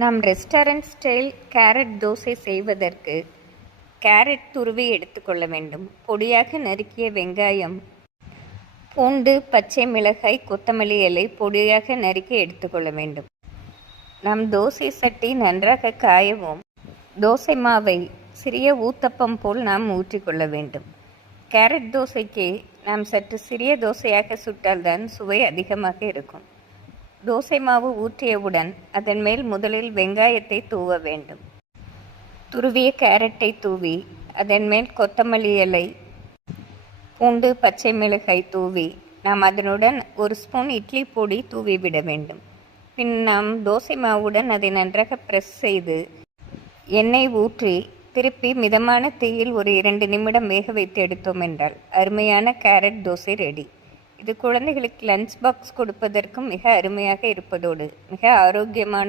நாம் restaurant style carrot dosa செய்வதற்கு carrot துருவி எடுத்துக்கொள்ள வேண்டும். பொடியாக நறுக்கிய வெங்காயம், பூண்டு, பச்சை மிளகாய், கொத்தமல்லி இலை பொடியாக நறுக்கி எடுத்துக்கொள்ள வேண்டும். நாம் தோசை சட்டி நன்றாக காயவும் தோசை மாவை சிறிய ஊத்தப்பம் போல் நாம் ஊற்றிக்கொள்ள வேண்டும். கேரட் தோசைக்கு நாம் சற்று சிறிய தோசையாக சுட்டால்தான் சுவை அதிகமாக இருக்கும். தோசை மாவு ஊற்றியவுடன் அதன் மேல் முதலில் வெங்காயத்தை தூவ வேண்டும். துருவிய கேரட்டை தூவி அதன் மேல் கொத்தமல்லி இலை, பூண்டு, பச்சை மிளகாய் தூவி நாம் அதனுடன் 1 ஸ்பூன் இட்லி பொடி தூவிவிட வேண்டும். பின் நாம் தோசை மாவுடன் அதை நன்றாக ப்ரெஸ் செய்து எண்ணெய் ஊற்றி திருப்பி மிதமான தீயில் ஒரு 2 நிமிடம் வேக வைத்து எடுத்தோம் என்றால் அருமையான கேரட் தோசை ரெடி. இது குழந்தைகளுக்கு லஞ்ச் பாக்ஸ் கொடுப்பதற்கும் மிக அருமையாக இருப்பதோடு மிக ஆரோக்கியமான